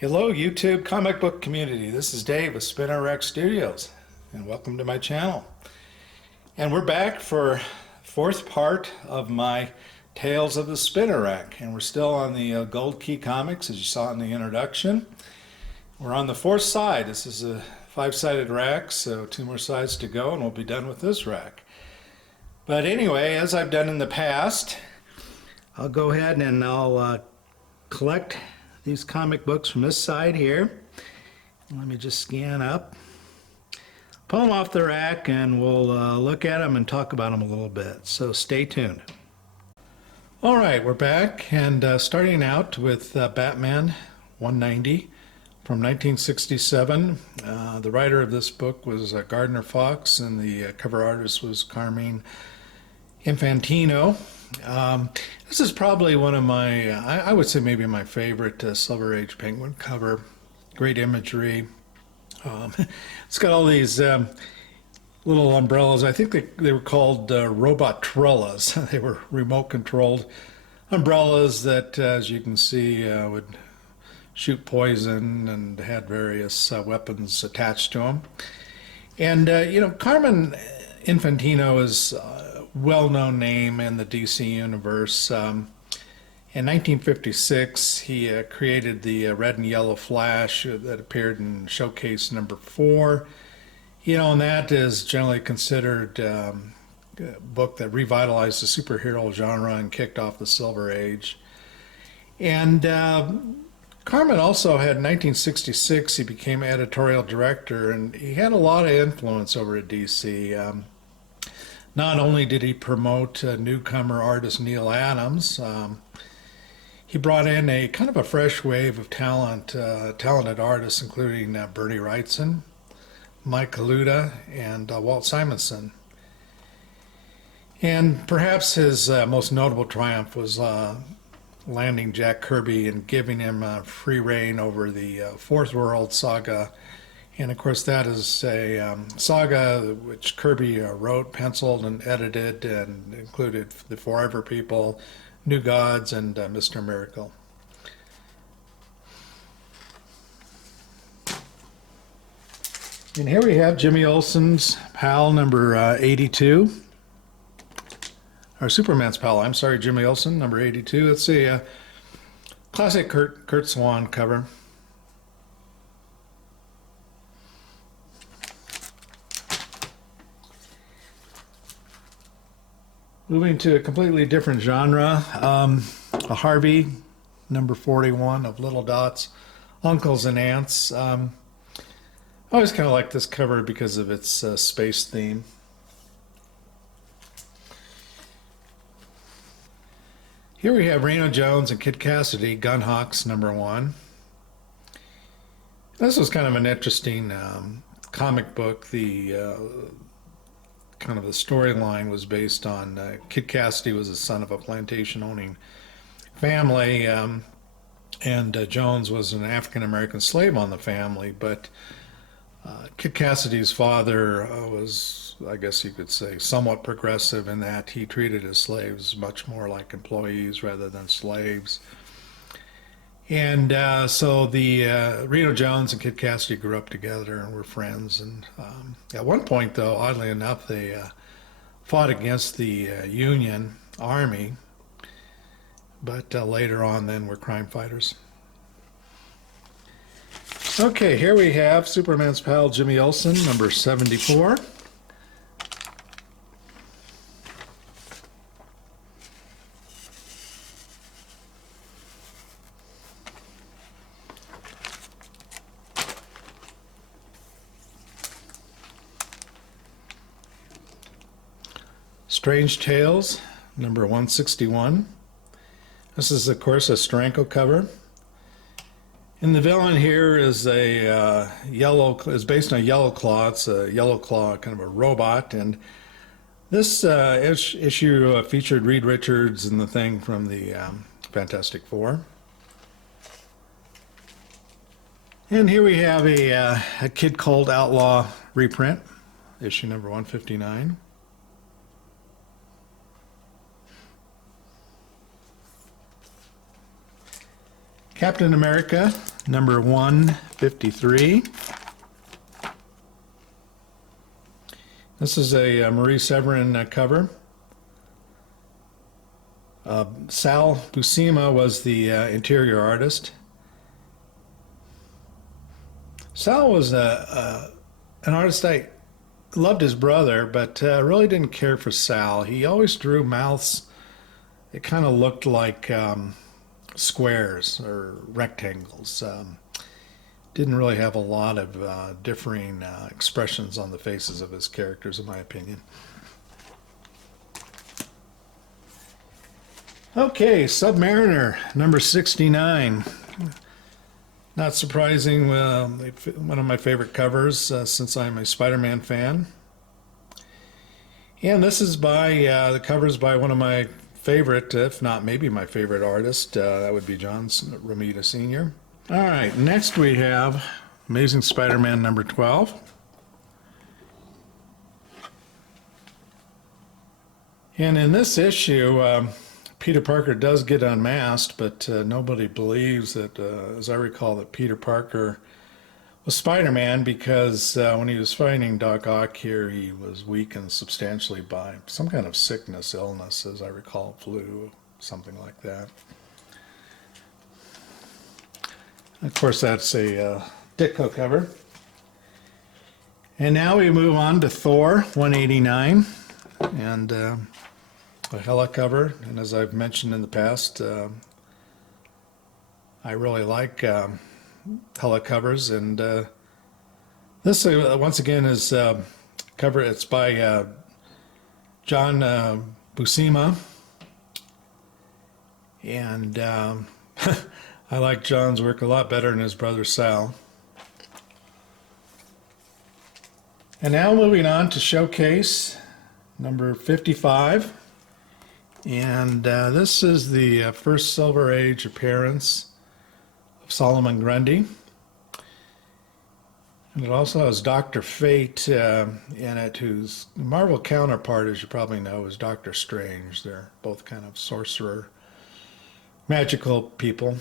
Hello YouTube comic book community, this is Dave with SpiderMan Studios and welcome to my channel. And we're back for fourth part of my Tales of the Spinner Rack, and we're still on the Gold Key comics as you saw in the introduction. We're on the fourth side. This is a five-sided rack, so two more sides to go and we'll be done with this rack. But anyway, as I've done in the past, I'll go ahead and I'll collect these comic books from this side here. Let me just scan up, pull them off the rack, and we'll look at them and talk about them a little bit. So stay tuned. All right, we're back, and starting out with Batman 190 from 1967. The writer of this book was Gardner Fox, and the cover artist was Carmine Infantino. This is probably one of my, I would say maybe my favorite Silver Age Penguin cover. Great imagery. It's got all these little umbrellas. I think they were called robot trellas. They were remote controlled umbrellas that, as you can see, would shoot poison and had various weapons attached to them. And, you know, Carmine Infantino is well-known name in the DC universe. In 1956, he created the Red and Yellow Flash that appeared in Showcase number 4. You know, and that is generally considered a book that revitalized the superhero genre and kicked off the Silver Age. And Carmine also had, in 1966, he became editorial director, and he had a lot of influence over at DC. Not only did he promote newcomer artist Neil Adams, he brought in a kind of a fresh wave of talented artists, including Bernie Wrightson, Mike Kaluta, and Walt Simonson. And perhaps his most notable triumph was landing Jack Kirby and giving him free reign over the Fourth World saga. And of course, that is a saga which Kirby wrote, penciled, and edited, and included the Forever People, New Gods, and Mr. Miracle. And here we have Jimmy Olsen's pal number 82. Or Superman's pal, I'm sorry, Jimmy Olsen, number 82. Let's see, classic Kurt Swan cover. Moving to a completely different genre, a Harvey, number 41 of Little Dots, Uncles and Aunts. I always kind of like this cover because of its space theme. Here we have Reno Jones and Kid Cassidy, Gunhawks, number 1. This was kind of an interesting comic book. The kind of the storyline was based on Kid Cassidy was the son of a plantation-owning family, and Jones was an African-American slave on the family, but Kid Cassidy's father was, I guess you could say, somewhat progressive in that he treated his slaves much more like employees rather than slaves. And so the Reno Jones and Kid Cassidy grew up together and were friends. And at one point, though, oddly enough, they fought against the Union Army, but later on then were crime fighters. Okay, here we have Superman's pal Jimmy Olsen, number 74. Strange Tales, number 161. This is, of course, a Steranko cover. And the villain here is a is based on Yellow Claw. It's a Yellow Claw, kind of a robot. And this issue featured Reed Richards and the Thing from the Fantastic Four. And here we have a Kid Colt Outlaw reprint, issue number 159. Captain America, number 153. This is a Marie Severin cover. Sal Buscema was the interior artist. Sal was an artist. I loved his brother, but really didn't care for Sal. He always drew mouths. It kind of looked like squares or rectangles. Didn't really have a lot of differing expressions on the faces of his characters, in my opinion. Okay, Submariner, number 69. Not surprising, one of my favorite covers since I'm a Spider-Man fan. And this is by, the cover's by one of my favorite, if not maybe my favorite artist, that would be John Romita Sr. All right, next we have Amazing Spider-Man number 12. And in this issue, Peter Parker does get unmasked, but nobody believes that, as I recall, that Peter Parker was Spider-Man because when he was fighting Doc Ock here, he was weakened substantially by some kind of sickness, illness, as I recall, flu, something like that. Of course, that's a Ditko cover. And now we move on to Thor 189, and a Hela cover. And as I've mentioned in the past, I really like Hela covers, and this once again is cover. It's by John Buscema, and I like John's work a lot better than his brother Sal. And now moving on to Showcase number 55. And this is the first Silver Age appearance of Solomon Grundy. And it also has Dr. Fate in it, whose Marvel counterpart, as you probably know, is Doctor Strange. They're both kind of sorcerer, magical people.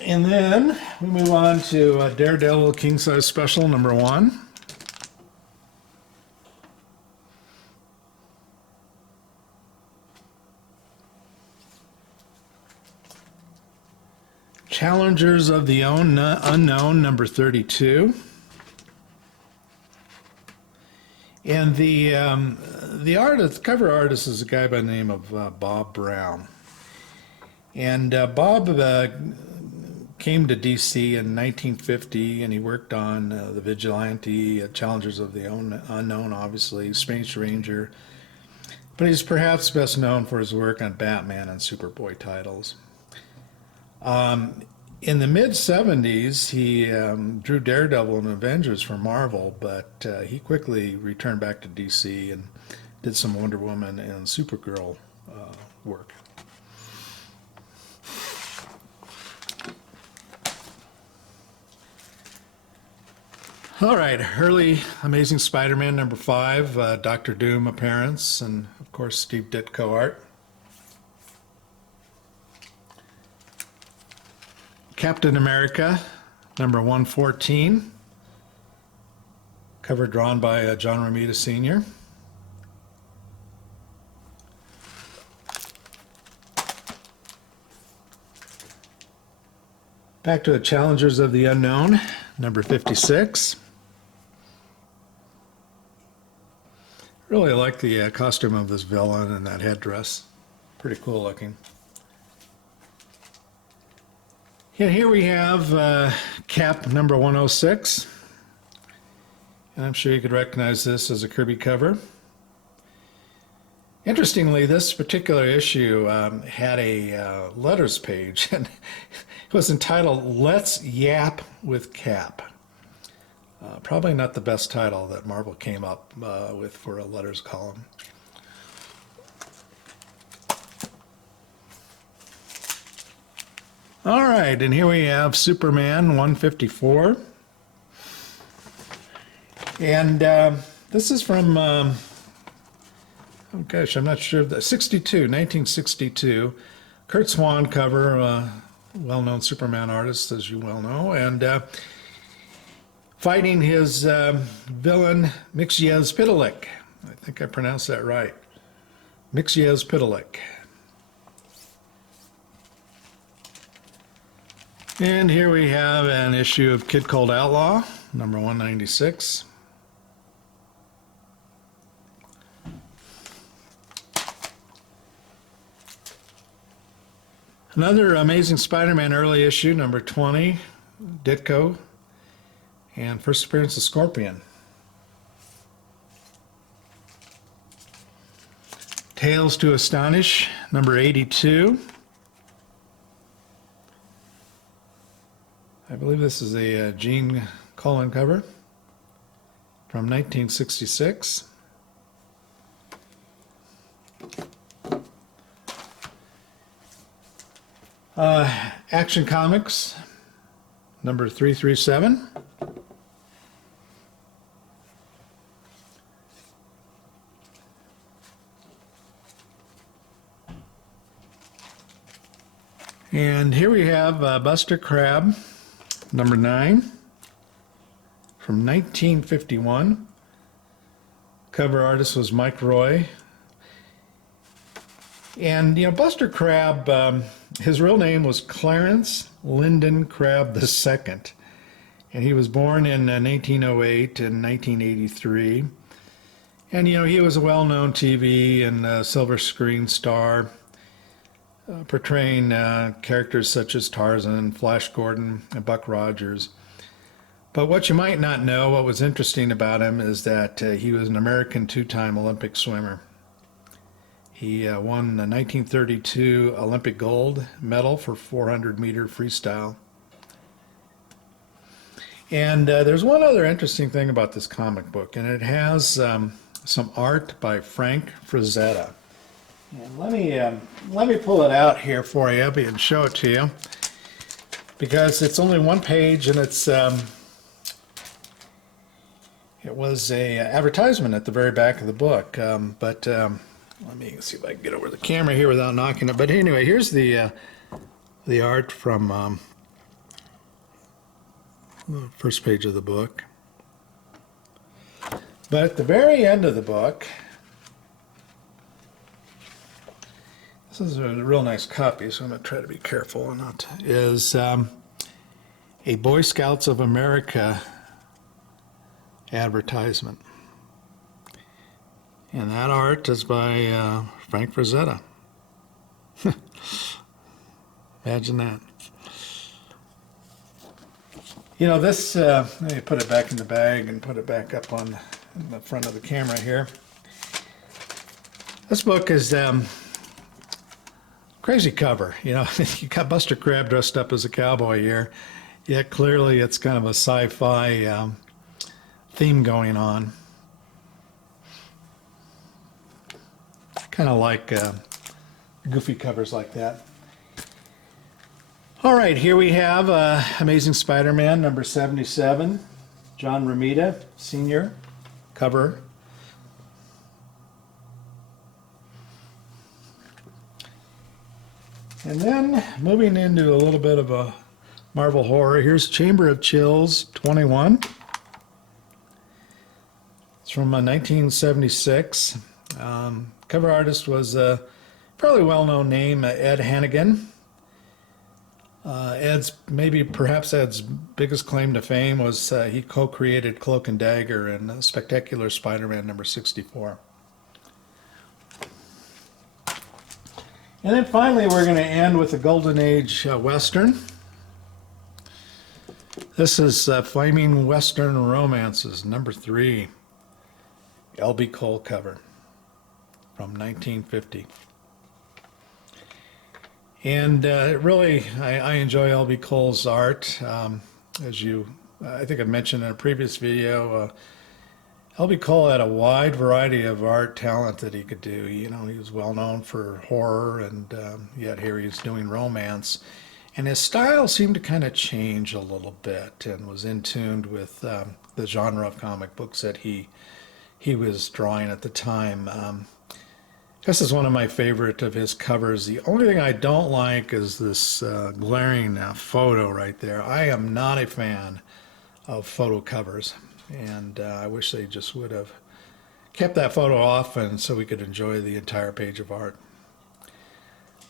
And then we move on to Daredevil King Size Special number 1. Challengers of the Unknown number 32. And the artist, cover artist, is a guy by the name of Bob Brown. And Bob came to DC in 1950, and he worked on the Vigilante, Challengers of the Unknown, obviously, Space Ranger. But he's perhaps best known for his work on Batman and Superboy titles. In the mid-70s, he drew Daredevil and Avengers for Marvel, but he quickly returned back to DC and did some Wonder Woman and Supergirl work. All right, early Amazing Spider-Man number 5, Dr. Doom appearance, and of course Steve Ditko art. Captain America number 114, cover drawn by John Romita Sr. Back to the Challengers of the Unknown number 56. Really like the costume of this villain and that headdress. Pretty cool looking. And here we have Cap number 106. And I'm sure you could recognize this as a Kirby cover. Interestingly, this particular issue had a letters page, and it was entitled Let's Yap with Cap. Probably not the best title that Marvel came up with for a letters column. All right, and here we have Superman 154. And this is from, oh gosh, I'm not sure, 1962. Kurt Swan cover, well-known Superman artist, as you well know, and fighting his villain, Mxyzptlk. I think I pronounced that right. Mxyzptlk. And here we have an issue of Kid Cold Outlaw, number 196. Another Amazing Spider-Man early issue, number 20, Ditko, and first appearance of Scorpion. Tales to Astonish, number 82. I believe this is a Gene Colan cover from 1966. Action Comics, number 337. And here we have Buster Crabbe, number 9, from 1951. Cover artist was Mike Roy. And, you know, Buster Crabbe, his real name was Clarence Lyndon Crabbe II. And he was born in 1908 and 1983. And, you know, he was a well-known TV and silver screen star, portraying characters such as Tarzan, Flash Gordon, and Buck Rogers. But what you might not know, what was interesting about him, is that he was an American two-time Olympic swimmer. He won the 1932 Olympic gold medal for 400-meter freestyle. And there's one other interesting thing about this comic book, and it has some art by Frank Frazetta. And let me pull it out here for you and show it to you, because it's only one page, and it was a advertisement at the very back of the book. Let me see if I can get over the camera here without knocking it. But anyway, here's the art from the first page of the book. But at the very end of the book, this is a real nice copy, so I'm going to try to be careful and not, is a Boy Scouts of America advertisement. And that art is by Frank Frazetta. Imagine that. You know, this, let me put it back in the bag and put it back up on the front of the camera here. This book is crazy cover. You know, you got Buster Crabbe dressed up as a cowboy here. Yet clearly it's kind of a sci-fi theme going on. Kind of like goofy covers like that. All right, here we have Amazing Spider-Man number 77, John Romita Sr. cover. And then moving into a little bit of a Marvel horror, here's Chamber of Chills 21. It's from 1976. Cover artist was a fairly well-known name, Ed Hannigan. Perhaps Ed's biggest claim to fame was he co-created Cloak and Dagger and Spectacular Spider-Man number 64. And then finally we're going to end with a Golden Age Western. This is Flaming Western Romances number 3, L.B. Cole cover from 1950. And really, I enjoy L.B. Cole's art. As I think I mentioned in a previous video, L.B. Cole had a wide variety of art talent that he could do. You know, he was well known for horror, and yet here he's doing romance. And his style seemed to kind of change a little bit and was in tune with the genre of comic books that he was drawing at the time. This is one of my favorite of his covers. The only thing I don't like is this glaring photo right there. I am not a fan of photo covers, and I wish they just would have kept that photo off and so we could enjoy the entire page of art.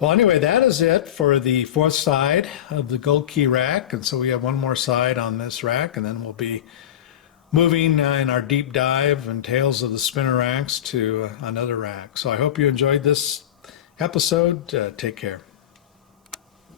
Well, anyway, that is it for the fourth side of the gold key rack, and so we have one more side on this rack, and then we'll be moving in our deep dive and Tales of the Spinner Racks to another rack. So I hope you enjoyed this episode. Take care.